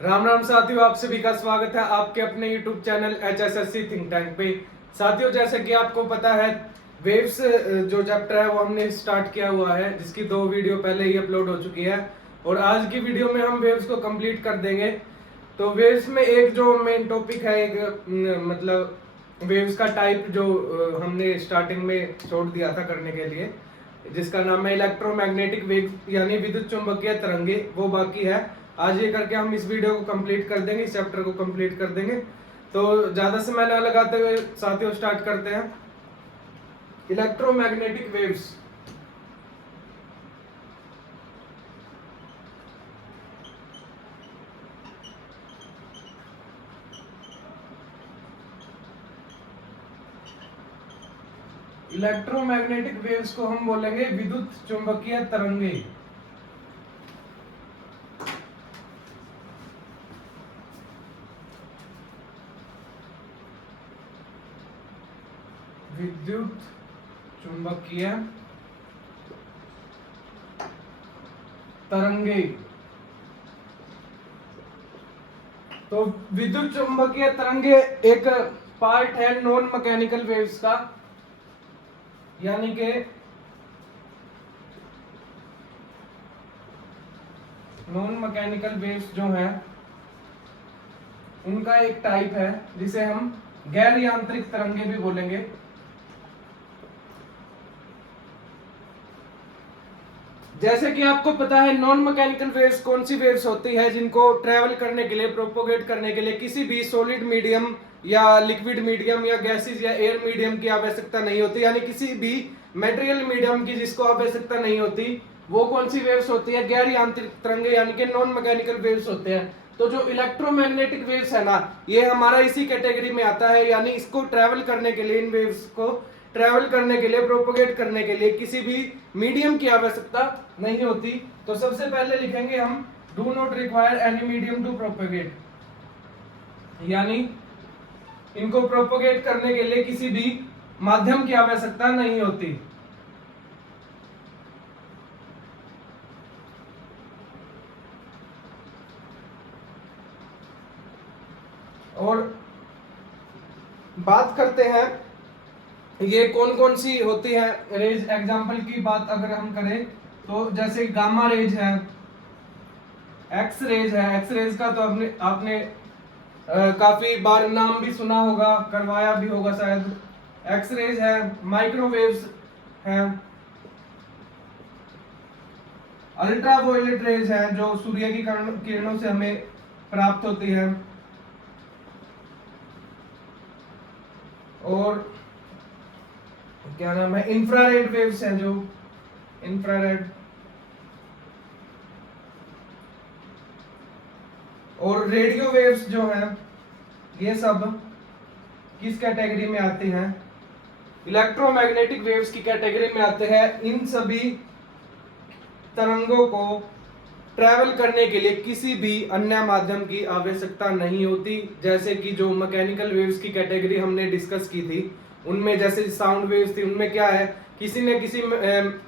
राम राम साथियों, आप सभी का स्वागत है आपके अपने YouTube channel HSSC think tank पे। साथियों, जैसे कि आपको पता है, वेव्स जो चैप्टर है वो हमने स्टार्ट किया हुआ है, जिसकी 2 वीडियो पहले ही अपलोड हो चुकी है और आज की वीडियो में हम वेव्स को कंप्लीट कर देंगे। तो वेव्स में एक जो मेन टॉपिक है, एक मतलब वेव्स का टाइप जो हमने स्टार्टिंग में छोड़ दिया था करने के लिए, जिसका नाम है इलेक्ट्रोमैग्नेटिक वेव यानी विद्युत चुंबकीय तरंगे, वो बाकी है। आज ये करके हम इस वीडियो को कंप्लीट कर देंगे, इस चैप्टर को कंप्लीट कर देंगे। तो ज्यादा समय ना लगाते हुए साथियों स्टार्ट करते हैं। Electromagnetic waves. इलेक्ट्रोमैग्नेटिक वेव्स को हम बोलेंगे विद्युत चुंबकीय तरंगे। विद्युत चुंबकीय तरंगे। तो विद्युत चुंबकीय तरंगे एक पार्ट है नॉन मैकेनिकल वेव्स का, यानी कि नॉन मैकेनिकल वेव्स जो हैं उनका एक टाइप है जिसे हम गैर यांत्रिक तरंगे भी बोलेंगे। जैसे कि आपको पता है, नॉन मैकेनिकल वेव्स कौन सी वेव्स होती है जिनको ट्रेवल करने के लिए, प्रोपोगेट करने के लिए किसी भी सॉलिड मीडियम या लिक्विड मीडियम या गैसेस या एयर मीडियम की आवश्यकता नहीं होती, यानी किसी भी मेटेरियल मीडियम की जिसको आवश्यकता नहीं होती, वो कौन सी वेव्स होती है? गैर यांत्रिक तरंगे यानी कि नॉन मैकेनिकल वेव्स होते हैं। तो जो इलेक्ट्रोमैग्नेटिक वेव्स है ना, ये हमारा इसी कैटेगरी में आता है, यानी इसको ट्रेवल करने के लिए, इन वेव्स को ट्रेवल करने के लिए, प्रोपोगेट करने के लिए किसी भी मीडियम की आवश्यकता नहीं होती। तो सबसे पहले लिखेंगे हम do not require any medium to propagate, यानी इनको प्रोपोगेट करने के लिए किसी भी माध्यम की आवश्यकता नहीं होती। और बात करते हैं ये कौन कौन सी होती है रेज। एग्जांपल की बात अगर हम करें तो जैसे गामा रेज है, एक्स रेज है। एक्स रेज का तो आपने काफी बार नाम भी सुना होगा, करवाया भी होगा शायद। एक्स रेज है, माइक्रोवेव्स है, अल्ट्रावायलेट रेज है जो सूर्य की किरणों से हमें प्राप्त होती है, और क्या नाम है, इंफ्रारेड वेव्स हैं जो इंफ्रारेड, और रेडियो वेव्स जो हैं ये सब किस कैटेगरी में आती हैं? इलेक्ट्रोमैग्नेटिक वेव्स की कैटेगरी में आते हैं। इन सभी तरंगों को ट्रैवल करने के लिए किसी भी अन्य माध्यम की आवश्यकता नहीं होती। जैसे कि जो मैकेनिकल वेव्स की कैटेगरी हमने डिस्कस की थी, उनमें जैसे साउंड वेव्स थी, उनमें क्या है, किसी न किसी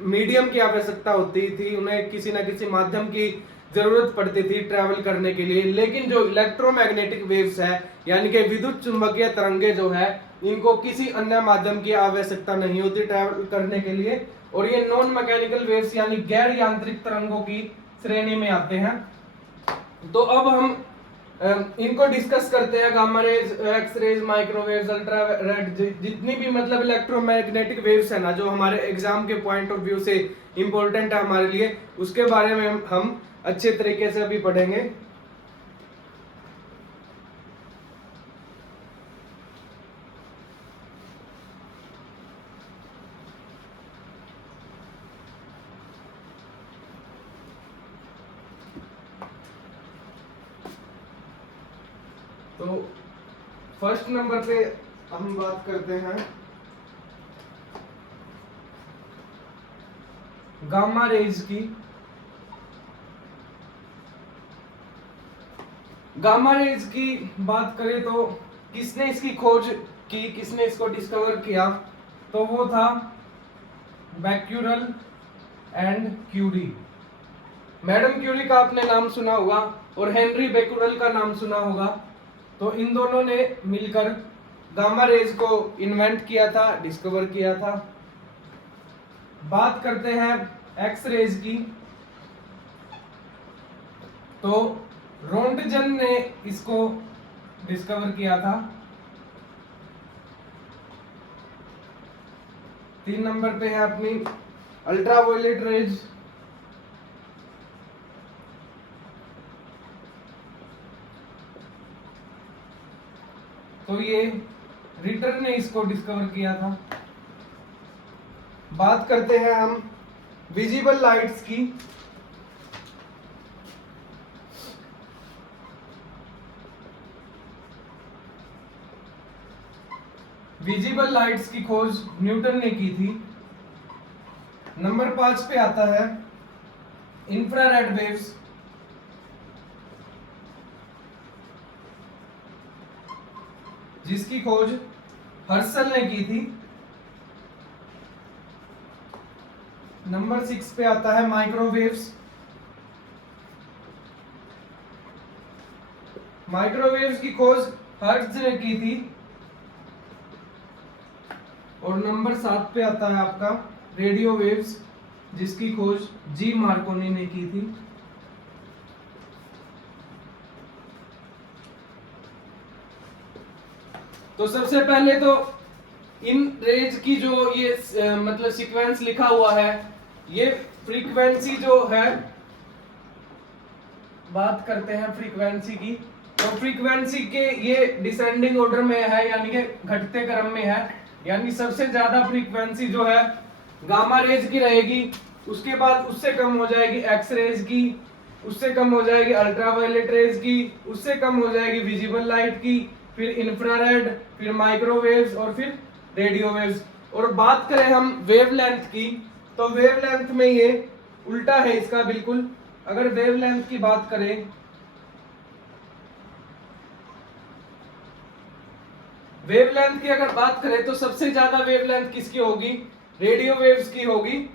मीडियम की आवश्यकता होती थी, उन्हें किसी न किसी माध्यम की जरूरत पड़ती थी ट्रैवल करने के लिए। लेकिन जो इलेक्ट्रोमैग्नेटिक वेव्स है यानी कि विद्युत चुंबकीय तरंगे जो है, इनको किसी अन्य माध्यम की आवश्यकता नहीं होती ट्रैवल करने के लिए, और ये नॉन मैकेनिकल वेव्स यानी गैर यांत्रिक तरंगों की श्रेणी में आते हैं। तो अब हम इनको डिस्कस करते हैं। Gamma rays, X rays, microwaves, ultra red, जितनी भी मतलब इलेक्ट्रोमैग्नेटिक वेव्स है ना, जो हमारे एग्जाम के पॉइंट ऑफ व्यू से इंपॉर्टेंट है हमारे लिए, उसके बारे में हम अच्छे तरीके से अभी पढ़ेंगे। तो फर्स्ट नंबर पे हम बात करते हैं गामा रेज की। गामा रेज की बात करें तो किसने इसकी खोज की, किसने इसको डिस्कवर किया? तो वो था Becquerel and Curie. Madam Curie का आपने नाम सुना होगा और हेनरी बेकुरल का नाम सुना होगा। तो इन दोनों ने मिलकर गामा रेज को इन्वेंट किया था, डिस्कवर किया था। बात करते हैं एक्स रेज की, तो रोंटजन ने इसको डिस्कवर किया था। 3 नंबर पे है अपनी अल्ट्रावायलेट रेज। तो ये रिटर ने इसको डिस्कवर किया था। बात करते हैं हम विजिबल लाइट्स की। विजिबल लाइट्स की खोज न्यूटन ने की थी। नंबर 5 पे आता है इंफ्रारेड वेव्स। जिसकी खोज हर्सल ने की थी। नंबर 6 पे आता है माइक्रोवेव्स। माइक्रोवेव्स की खोज हर्ट्ज ने की थी। और नंबर 7 पे आता है आपका रेडियो वेव्स, जिसकी खोज जी मार्कोनी ने की थी। तो सबसे पहले तो इन रेज की जो ये मतलब सीक्वेंस लिखा हुआ है, ये फ्रीक्वेंसी जो है, बात करते हैं फ्रीक्वेंसी की। तो फ्रीक्वेंसी के ये डिसेंडिंग ऑर्डर में है, यानी कि घटते क्रम में है। यानी सबसे ज्यादा फ्रीक्वेंसी जो है गामा रेज की रहेगी, उसके बाद उससे कम हो जाएगी एक्स रेज की, उससे कम हो जाएगी अल्ट्रावायलेट रेज की, उससे कम हो जाएगी विजिबल लाइट की, फिर इंफ्रारेड, फिर माइक्रोवेव्स और फिर रेडियो वेव्स। और बात करें हम वेवलेंथ की, तो वेवलेंथ में ये उल्टा है इसका बिल्कुल। अगर वेवलेंथ की बात करें, वेवलेंथ की अगर बात करें तो सबसे ज्यादा वेवलेंथ किसकी होगी? रेडियो वेव्स की होगी।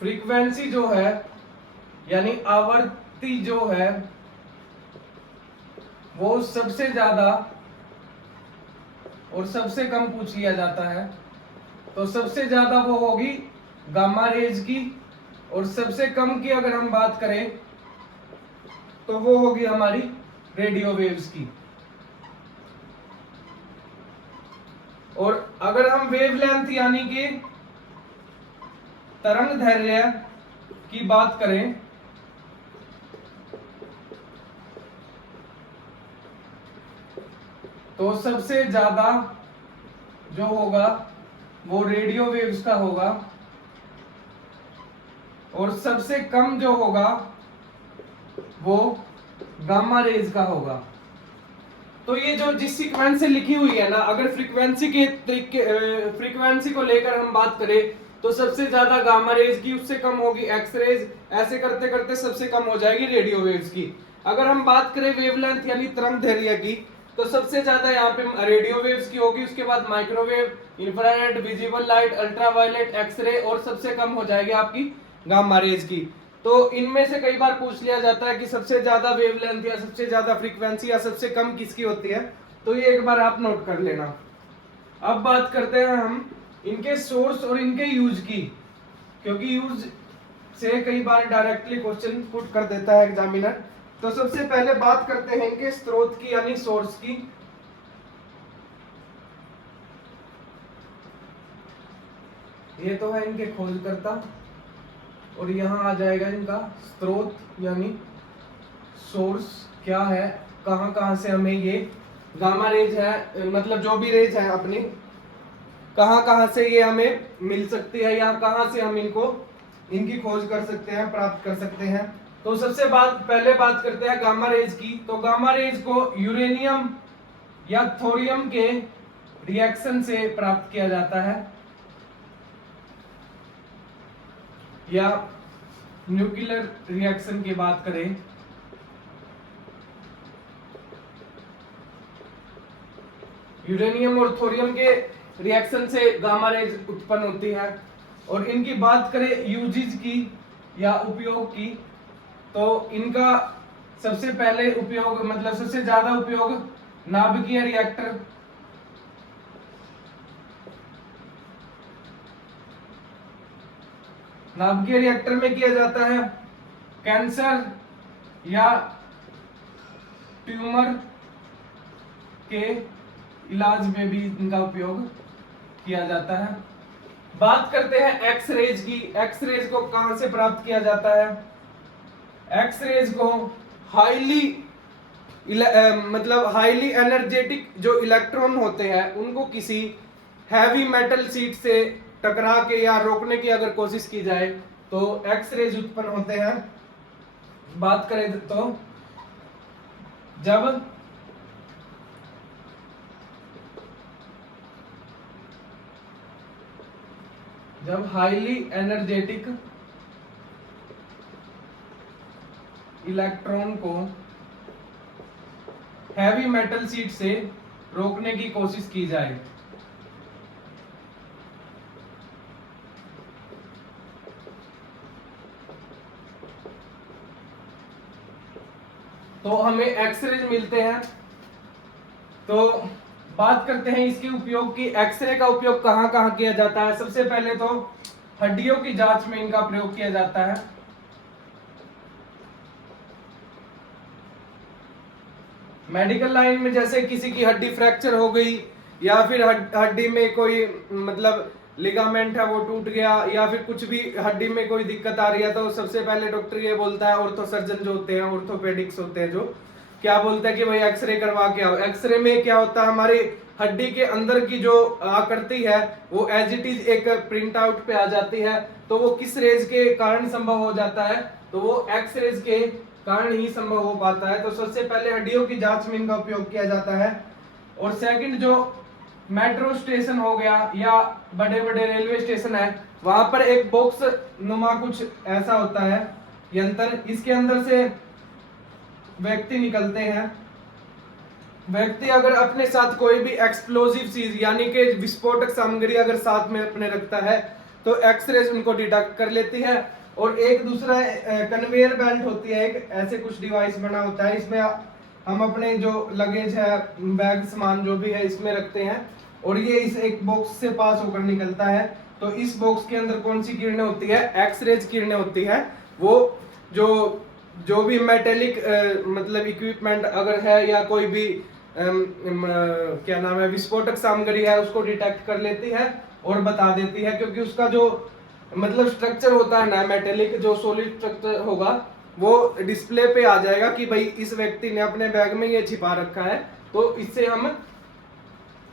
फ्रीक्वेंसी जो है यानी आवर्ती जो है वो सबसे ज्यादा और सबसे कम पूछ लिया जाता है। तो सबसे ज्यादा वो होगी गामा रेज की, और सबसे कम की अगर हम बात करें तो वो होगी हमारी रेडियो वेव्स की। और अगर हम वेवलेंथ यानी कि तरंग दैर्ध्य की बात करें तो सबसे ज्यादा जो होगा वो रेडियो वेव्स का होगा, और सबसे कम जो होगा वो गामा रेज का होगा। तो ये जो जिस सीक्वेंस से लिखी हुई है ना, अगर फ्रीक्वेंसी के तरीके फ्रीक्वेंसी को लेकर हम बात करें तो सबसे ज्यादा गामा रेज की, उससे कम होगी एक्स रेज, ऐसे करते करते सबसे कम हो जाएगी रेडियो वेव्स की। अगर हम बात करें वेवलेंथ यानी तरंग दैर्ध्य की, तो सबसे ज्यादा यहाँ पे रेडियो वेव्स की होगी, उसके बाद microwave, infrared, visible light, ultraviolet, X ray, और सबसे कम हो जाएगी आपकी गामा रेज की। तो इनमें से कई बार पूछ लिया जाता है कि सबसे ज्यादा वेवलेंथ या सबसे ज्यादा फ्रीक्वेंसी या सबसे कम किसकी होती है, तो ये एक बार आप नोट कर लेना। अब बात करते हैं हम इनके सोर्स और इनके यूज की, क्योंकि यूज से कई बार डायरेक्टली क्वेश्चन पुट कर देता है एग्जामिनर। तो सबसे पहले बात करते हैं इनके स्रोत की यानी सोर्स की। ये तो है इनके खोजकर्ता, और यहां आ जाएगा इनका स्रोत यानी सोर्स क्या है, कहां कहां से हमें ये गामा रेज है, मतलब जो भी रेज है अपनी, कहां कहां से ये हमें मिल सकती है या कहां से हम इनको इनकी खोज कर सकते हैं, प्राप्त कर सकते हैं। तो सबसे पहले बात करते हैं गामा रेज की। तो गामा रेज को यूरेनियम या थोरियम के रिएक्शन से प्राप्त किया जाता है। या न्यूक्लियर रिएक्शन की बात करें, यूरेनियम और थोरियम के रिएक्शन से गामा रेज उत्पन्न होती है। और इनकी बात करें यूजेज की या उपयोग की, तो इनका सबसे पहले उपयोग मतलब सबसे ज्यादा उपयोग नाभिकीय रिएक्टर, नाभिकीय रिएक्टर में किया जाता है। कैंसर या ट्यूमर के इलाज में भी इनका उपयोग किया जाता है। बात करते हैं एक्सरेज की। एक्सरेज को कहां से प्राप्त किया जाता है? एक्सरेज को हाईली एनर्जेटिक जो इलेक्ट्रॉन होते हैं उनको किसी हैवी मेटल शीट से टकरा के या रोकने की अगर कोशिश की जाए तो एक्सरेज उत्पन्न होते हैं। बात करें तो जब हाईली एनर्जेटिक इलेक्ट्रॉन को हैवी मेटल शीट से रोकने की कोशिश की जाए तो हमें एक्सरेज मिलते हैं। तो बात करते हैं इसके उपयोग की। एक्सरे का उपयोग कहां कहां किया जाता है? सबसे पहले तो हड्डियों की जांच में इनका प्रयोग किया जाता है। मेडिकल लाइन में जैसे किसी की हड्डी फ्रैक्चर हो गई या फिर हड्डी में कोई मतलब लिगामेंट है वो टूट गया या फिर कुछ भी हड्डी में कोई दिक्कत आ रही है तो सबसे पहले डॉक्टर ये बोलता है, ऑर्थो सर्जन जो होते हैं, ऑर्थोपेडिक्स होते हैं, जो क्या बोलता है कि भाई एक्सरे करवा के आओ। एक्सरे में क्या होता है, हमारी हड्डी के अंदर की जो आकृति है वो एज इट इज एक प्रिंट आउट पे आ जाती है। तो वो किस रेज के कारण संभव हो जाता है? तो वो एक्स रेज के कारण ही संभव हो पाता है। तो सबसे पहले हड्डियों की जांच में इनका उपयोग किया जाता है। और सेकंड जो मेट्रो स्टेशन हो गया या बड़े बड़े रेलवे स्टेशन है वहां पर एक बॉक्स नुमा कुछ ऐसा होता है यंत्र, इसके अंदर से व्यक्ति निकलते हैं। व्यक्ति अगर अपने साथ कोई भी एक्सप्लोजिव चीज यानी कि विस्फोटक सामग्री अगर साथ में अपने रखता है तो एक्सरेज उनको डिटेक्ट कर लेती है। और एक दूसरा कन्वेयर बेल्ट होती है, एक ऐसे कुछ डिवाइस बना होता है, इसमें हम अपने जो लगेज है, बैग, सामान जो भी है इसमें रखते हैं और ये इस एक बॉक्स से पास होकर निकलता है। तो इस बॉक्स के अंदर कौन सी किरणें होती है? एक्सरेज किरणें होती है। वो जो भी मेटेलिक मतलब इक्विपमेंट अगर है या कोई भी क्या नाम है विस्फोटक सामग्री है उसको डिटेक्ट कर लेती है और बता देती है, क्योंकि उसका जो मतलब स्ट्रक्चर होता है ना, मेटेलिक जो सॉलिड स्ट्रक्चर होगा वो डिस्प्ले पे आ जाएगा कि भाई इस व्यक्ति ने अपने बैग में ये छिपा रखा है। तो इससे हम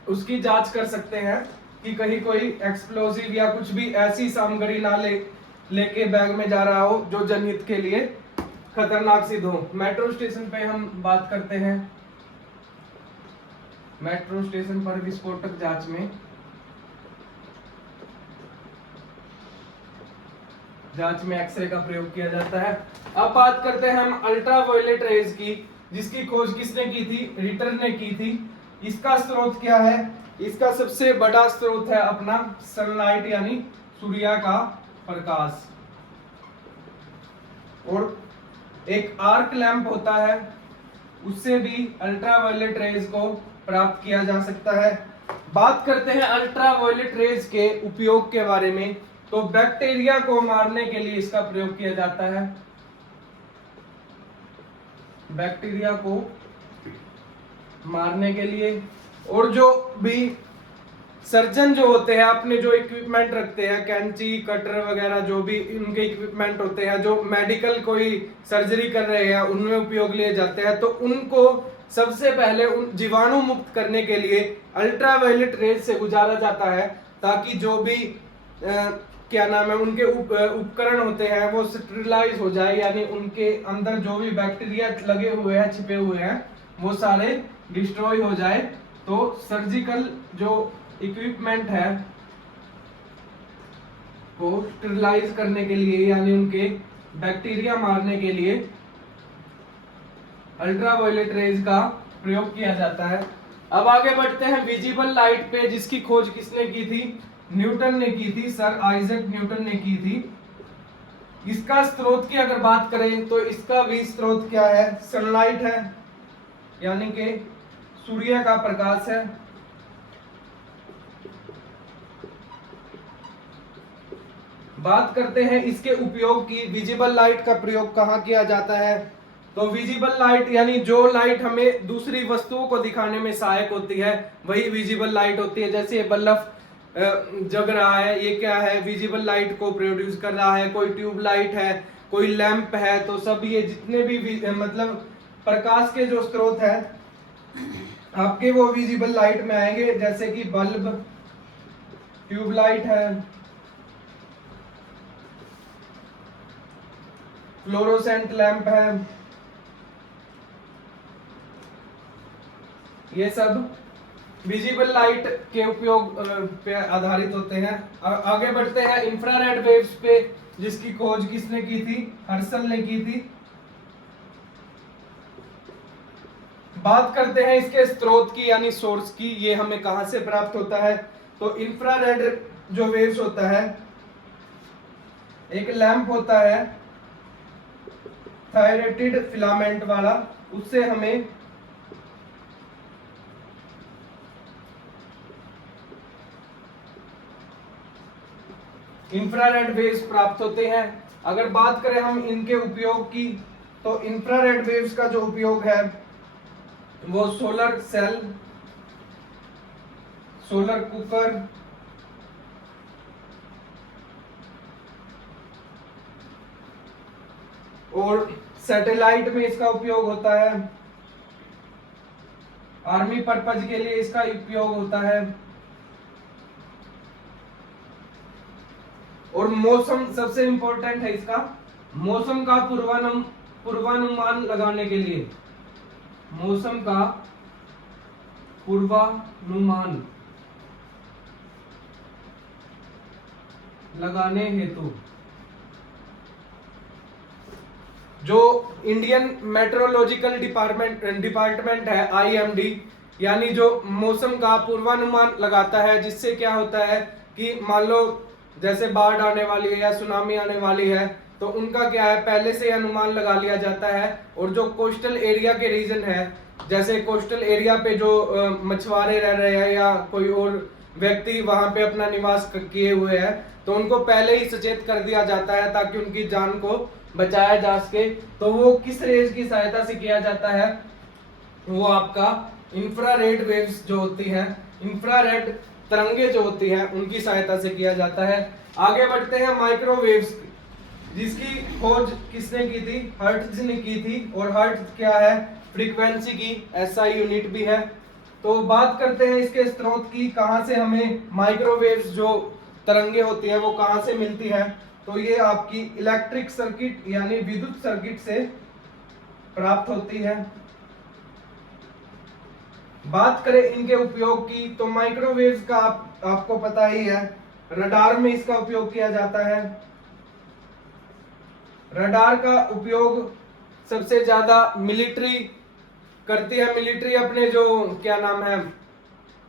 उसकी जांच कर सकते हैं कि कहीं कोई एक्सप्लोजिव या कुछ भी ऐसी सामग्री ना लेके बैग में जा रहा हो जो जनहित के लिए खतरनाक सिद्ध हो। मेट्रो स्टेशन पे हम बात करते हैं। मेट्रो स्टेशन पर विस्फोटक जांच में एक्सरे का प्रयोग किया जाता है। अब बात करते हैं हम अल्ट्रावायलेट रेज की, जिसकी खोज किसने की थी? रिटर ने की थी। इसका स्रोत क्या है? इसका सबसे बड़ा स्रोत है अपना सनलाइट यानी सूर्य का प्रकाश। और एक आर्क लैंप होता है, उससे भी अल्ट्रावायलेट रेज को प्राप्त किया जा सकता है। बात करते हैं अल्ट्रावायलेट रेज के उपयोग के बारे में। तो बैक्टीरिया को मारने के लिए इसका प्रयोग किया जाता है। बैक्टीरिया को मारने के लिए। और जो भी सर्जन जो होते हैं अपने जो इक्विपमेंट रखते हैं, कैंची, कटर वगैरह जो भी उनके इक्विपमेंट होते हैं, जो मेडिकल कोई सर्जरी कर रहे हैं उनमें उपयोग लिए जाते हैं, तो उनको सबसे पहले उन जीवाणु मुक्त करने के लिए अल्ट्रावायलेट रेज से गुजारा जाता है, ताकि जो भी क्या नाम है उनके उपकरण होते हैं वो स्टेरिलाइज हो जाए, यानी उनके अंदर जो भी बैक्टीरिया लगे हुए हैं, छिपे हुए हैं, वो सारे डिस्ट्रॉय हो जाए। तो सर्जिकल जो इक्विपमेंट है को स्टेरिलाइज करने के लिए यानी उनके बैक्टीरिया मारने के लिए अल्ट्रावायलेट रेज का प्रयोग किया जाता है। अब आगे बढ़ते हैं विजिबल लाइट पे, जिसकी खोज किसने की थी? न्यूटन ने की थी, सर आइजैक न्यूटन ने की थी। इसका स्रोत की अगर बात करें तो इसका भी स्रोत क्या है? सनलाइट है, यानी कि सूर्य का प्रकाश है। बात करते हैं इसके उपयोग की। विजिबल लाइट का प्रयोग कहाँ किया जाता है? तो विजिबल लाइट यानी जो लाइट हमें दूसरी वस्तुओं को दिखाने में सहायक होती है वही विजिबल लाइट होती है। जैसे बल्ब जग रहा है, ये क्या है? विजिबल लाइट को प्रोड्यूस कर रहा है। कोई ट्यूब लाइट है, कोई लैंप है, तो सब ये जितने भी मतलब प्रकाश के जो स्रोत है आपके वो विजिबल लाइट में आएंगे। जैसे कि बल्ब, ट्यूब लाइट है, फ्लोरोसेंट लैंप है, ये सब विजिबल लाइट के उपयोग पे आधारित होते हैं। आगे बढ़ते हैं इंफ्रारेड वेव्स पे, जिसकी खोज किसने की थी? हर्सल ने की थी। बात करते हैं इसके स्रोत की यानी सोर्स की, ये हमें कहां से प्राप्त होता है? तो इंफ्रारेड जो वेव्स होता है, एक लैंप होता है थायरेटेड फिलामेंट वाला, उससे हमें इंफ्रारेड वेव्स प्राप्त होते हैं। अगर बात करें हम इनके उपयोग की, तो इंफ्रारेड वेव्स का जो उपयोग है वो सोलर सेल, सोलर कुकर, और सैटेलाइट में इसका उपयोग होता है। आर्मी पर्पज के लिए इसका उपयोग होता है। और मौसम सबसे इंपॉर्टेंट है इसका, मौसम का पूर्वानुमान लगाने के लिए, मौसम का पूर्वानुमान लगाने हेतु जो इंडियन मेट्रोलॉजिकल डिपार्टमेंट है IMD, यानी जो मौसम का पूर्वानुमान लगाता है, जिससे क्या होता है कि मान लो जैसे बाढ़ आने वाली है या सुनामी आने वाली है, तो उनका क्या है, पहले से अनुमान लगा लिया जाता है। और जो कोस्टल एरिया के रीजन है, जैसे कोस्टल एरिया पे जो मछुआरे रह रहे हैं या कोई और व्यक्ति वहां पे अपना निवास किए हुए हैं, तो उनको पहले ही सचेत कर दिया जाता है ताकि उनकी जान को बचाया जा सके। तो वो किस रेंज की सहायता से किया जाता है? वो आपका इंफ्रारेड वेव्स जो होती हैं, इंफ्रारेड तरंगे जो होती हैं, उनकी सहायता से किया जाता है। आगे बढ़ते हैं माइक्रोवेव्स, जिसकी खोज किसने की थी? हर्ट्ज ने की थी। और हर्ट्ज क्या है? फ्रीक्वेंसी की SI यूनिट भी है। तो बात करते हैं इसके स्रोत की, कहां से हमें माइक्रोवेव्स जो तरंगे होती है वो कहां से मिलती है? तो ये आपकी इलेक्ट्रिक सर्किट यानी विद्युत सर्किट से प्राप्त होती है। बात करें इनके उपयोग की, तो माइक्रोवेव्स का आपको पता ही है, रडार में इसका उपयोग किया जाता है। रडार का उपयोग सबसे ज्यादा मिलिट्री करती है। मिलिट्री अपने जो क्या नाम है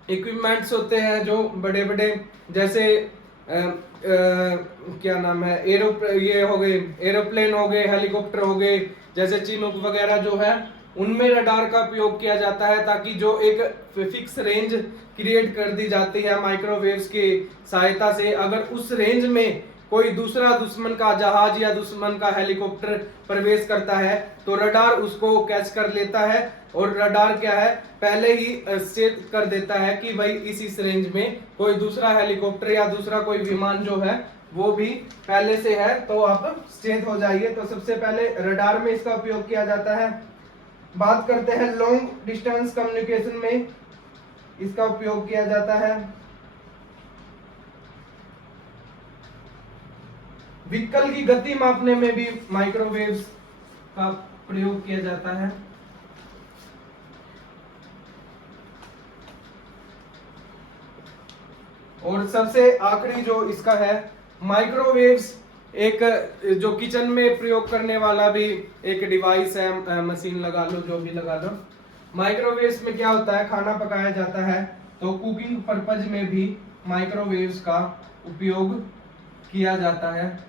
इक्विपमेंट्स होते हैं, जो बड़े बड़े जैसे क्या नाम है ये हो गए एरोप्लेन हो गए, हेलीकॉप्टर हो गए, जैसे चिनूक वगैरह जो है, उनमें रडार का उपयोग किया जाता है ताकि जो एक फिक्स रेंज क्रिएट कर दी जाती है माइक्रोवेव्स की सहायता से। अगर उस रेंज में कोई दूसरा दुश्मन का जहाज या दुश्मन का हेलीकॉप्टर प्रवेश करता है तो रडार उसको कैच कर लेता है। और रडार क्या है, पहले ही सचेत कर देता है कि भाई इस रेंज में कोई दूसरा हेलीकॉप्टर या दूसरा कोई विमान जो है वो भी पहले से है, तो आप सचेत हो जाइए। तो सबसे पहले रडार में इसका उपयोग किया जाता है। बात करते हैं लॉन्ग डिस्टेंस कम्युनिकेशन में इसका उपयोग किया जाता है। व्हीकल की गति मापने में भी माइक्रोवेव्स का प्रयोग किया जाता है। और सबसे आखिरी जो इसका है माइक्रोवेव्स एक जो किचन में प्रयोग करने वाला भी एक डिवाइस है, मशीन लगा लो, जो भी लगा लो। माइक्रोवेव्स में क्या होता है, खाना पकाया जाता है, तो कुकिंग पर्पज में भी माइक्रोवेव्स का उपयोग किया जाता है।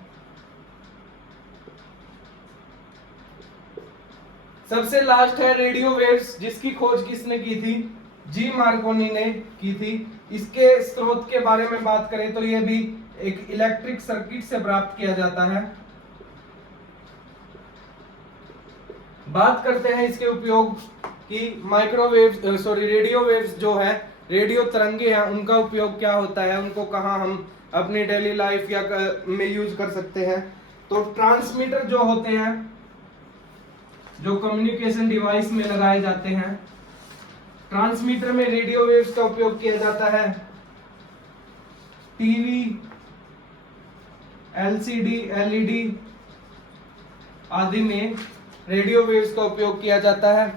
सबसे लास्ट है रेडियो वेव्स, जिसकी खोज किसने की थी, जी मार्कोनी ने की थी। इसके स्रोत के बारे में बात करें तो यह भी एक इलेक्ट्रिक सर्किट से प्राप्त किया जाता है। बात करते हैं इसके उपयोग की। माइक्रोवेव रेडियो वेव्स जो है, रेडियो तरंगे हैं, उनका उपयोग क्या होता है, उनको कहाँ हम अपनी डेली लाइफ या में यूज कर सकते हैं। तो ट्रांसमीटर जो होते हैं, जो कम्युनिकेशन डिवाइस में लगाए जाते हैं, ट्रांसमीटर में रेडियो वेव्स का उपयोग किया जाता है। टीवी, एलसीडी, एलईडी आदि में रेडियो वेव्स का उपयोग किया जाता है।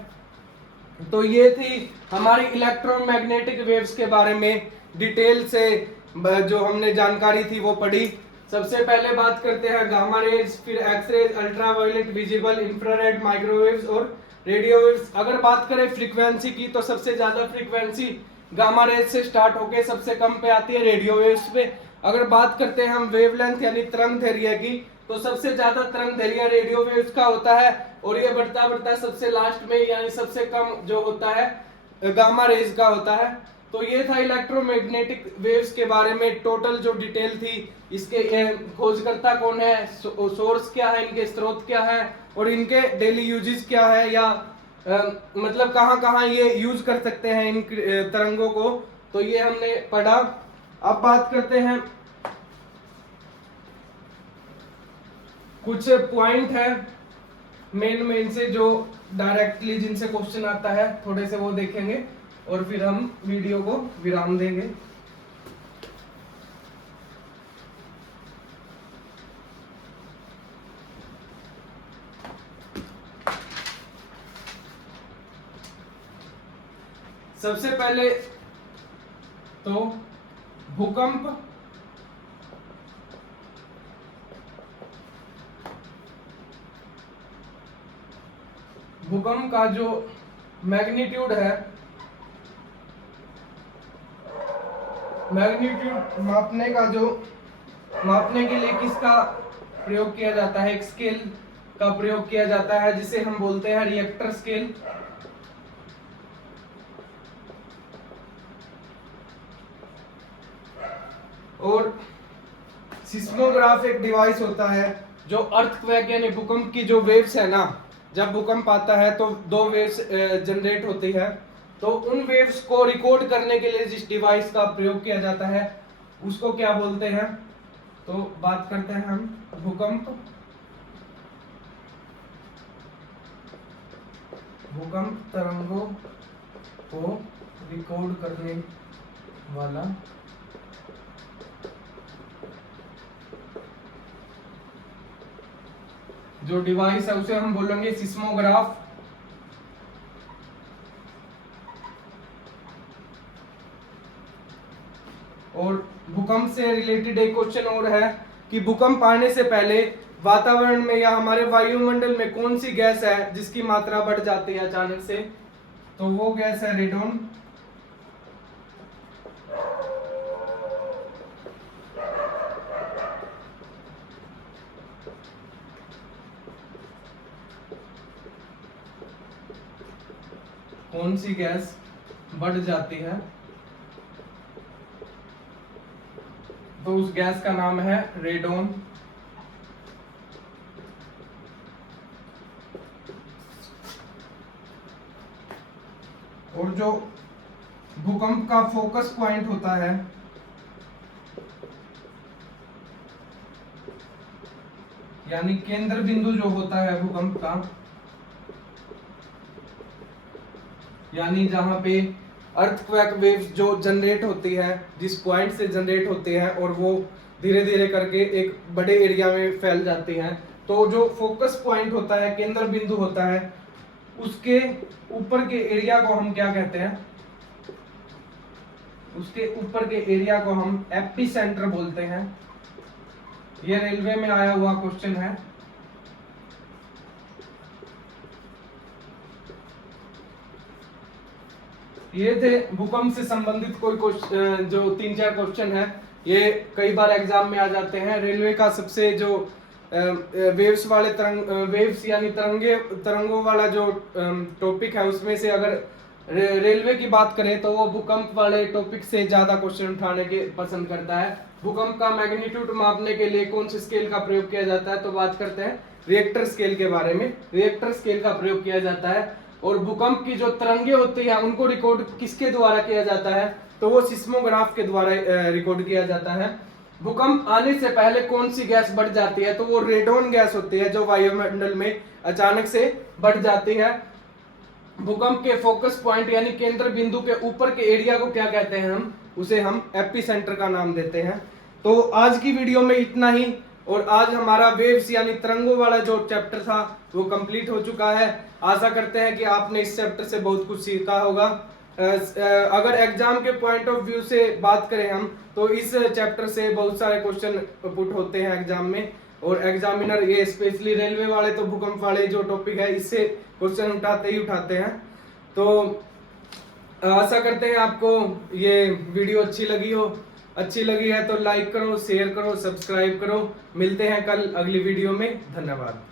तो ये थी हमारी इलेक्ट्रोमैग्नेटिक वेव्स के बारे में डिटेल से जो हमने जानकारी थी वो पढ़ी। सबसे पहले बात करते हैं गामा रेज, फिर X rays, ultraviolet, visible, infrared, microwaves और रेडियो वेव्स। अगर बात करें फ्रीक्वेंसी की, तो सबसे ज्यादा फ्रीक्वेंसी गामा रेज से स्टार्ट होकर सबसे कम पे आती है रेडियो वेव्स पे। अगर बात करते हैं हम वेवलेंथ यानी तरंग दैर्घ्य की, तो सबसे ज्यादा तरंग दैर्घ्य रेडियो वेव्स का होता है, और ये बढ़ता बढ़ता सबसे लास्ट में यानी सबसे कम जो होता है गामा रेज का होता है। तो ये था इलेक्ट्रोमैग्नेटिक वेव्स के बारे में टोटल जो डिटेल थी। इसके खोजकर्ता कौन है, सोर्स क्या है, इनके स्रोत क्या है, और इनके डेली यूजेस क्या है, या मतलब कहाँ कहाँ ये यूज कर सकते हैं इन तरंगों को, तो ये हमने पढ़ा। अब बात करते हैं, कुछ पॉइंट है मेन से जो डायरेक्टली जिनसे क्वेश्चन आता है, थोड़े से वो देखेंगे और फिर हम वीडियो को विराम देंगे। सबसे पहले तो भूकंप, भूकंप का जो मैग्नीट्यूड है, मैग्नीट्यूड मापने के लिए किसका प्रयोग किया जाता है, एक स्केल का प्रयोग किया जाता है जिसे हम बोलते हैं रिएक्टर स्केल। और सिस्मोग्राफ एक डिवाइस होता है जो अर्थक्वेक यानी भूकंप की जो वेव्स है ना, जब भूकंप आता है तो दो वेव्स जनरेट होती है, तो उन वेव्स को रिकॉर्ड करने के लिए जिस डिवाइस का प्रयोग किया जाता है उसको क्या बोलते हैं। तो बात करते हैं हम भूकंप तरंगों को रिकॉर्ड करने वाला जो डिवाइस है उसे हम बोलेंगे सिस्मोग्राफ। और भूकंप से रिलेटेड एक क्वेश्चन और है कि भूकंप आने से पहले वातावरण में या हमारे वायुमंडल में कौन सी गैस है जिसकी मात्रा बढ़ जाती है अचानक से, तो वो गैस है रेडोन। कौन सी गैस बढ़ जाती है, तो उस गैस का नाम है रेडोन। और जो भूकंप का फोकस पॉइंट होता है, यानी केंद्र बिंदु जो होता है भूकंप का, यानी जहां पे अर्थक्वेक वेव्स जो जनरेट होती है, जिस पॉइंट से जनरेट होती है और वो धीरे धीरे करके एक बड़े एरिया में फैल जाती हैं, तो जो फोकस पॉइंट होता है, केंद्र बिंदु होता है, उसके ऊपर के एरिया को हम क्या कहते हैं, उसके ऊपर के एरिया को हम एपिसेंटर बोलते हैं। ये रेलवे में आया हुआ क्वेश्चन है। ये थे भूकंप से संबंधित कोई क्वेश्चन, जो 3-4 क्वेश्चन है, ये कई बार एग्जाम में आ जाते हैं। रेलवे का सबसे जो वेव्स वाले वेव्स यानी तरंगों वाला जो टॉपिक है, उसमें से अगर रेलवे की बात करें तो वो भूकंप वाले टॉपिक से ज्यादा क्वेश्चन उठाने के पसंद करता है। भूकंप का मैग्नीट्यूड मापने के लिए कौन से स्केल का प्रयोग किया जाता है, तो बात करते हैं रिएक्टर स्केल के बारे में। रिएक्टर स्केल का प्रयोग किया जाता है। और भूकंप की जो तरंगे होती हैं उनको रिकॉर्ड किसके द्वारा किया जाता है, तो वो सिस्मोग्राफ के द्वारा रिकॉर्ड किया जाता है। भूकंप आने से पहले कौन सी गैस बढ़ जाती है, तो वो रेडोन गैस होती है जो वायुमंडल में अचानक से बढ़ जाती है। भूकंप के फोकस पॉइंट यानी केंद्र बिंदु के ऊपर के एरिया को क्या कहते हैं, उसे हम एपिसेंटर का नाम देते हैं। तो आज की वीडियो में इतना ही। और आज हमारा वेव्स यानी तरंगों वाला जो चैप्टर था वो कंप्लीट हो चुका है। आशा करते हैं कि आपने इस चैप्टर से बहुत कुछ सीखा होगा। अगर एग्जाम के पॉइंट ऑफ व्यू से बात करें हम, तो इस चैप्टर से बहुत सारे क्वेश्चन पुट होते हैं एग्जाम में। और एग्जामिनर ये स्पेशली रेलवे वाले तो भूकंप वाले जो टॉपिक है इससे क्वेश्चन उठाते ही उठाते हैं। तो आशा करते हैं आपको ये वीडियो अच्छी लगी हो। अच्छी लगी है तो लाइक करो, शेयर करो, सब्सक्राइब करो। मिलते हैं कल अगली वीडियो में। धन्यवाद।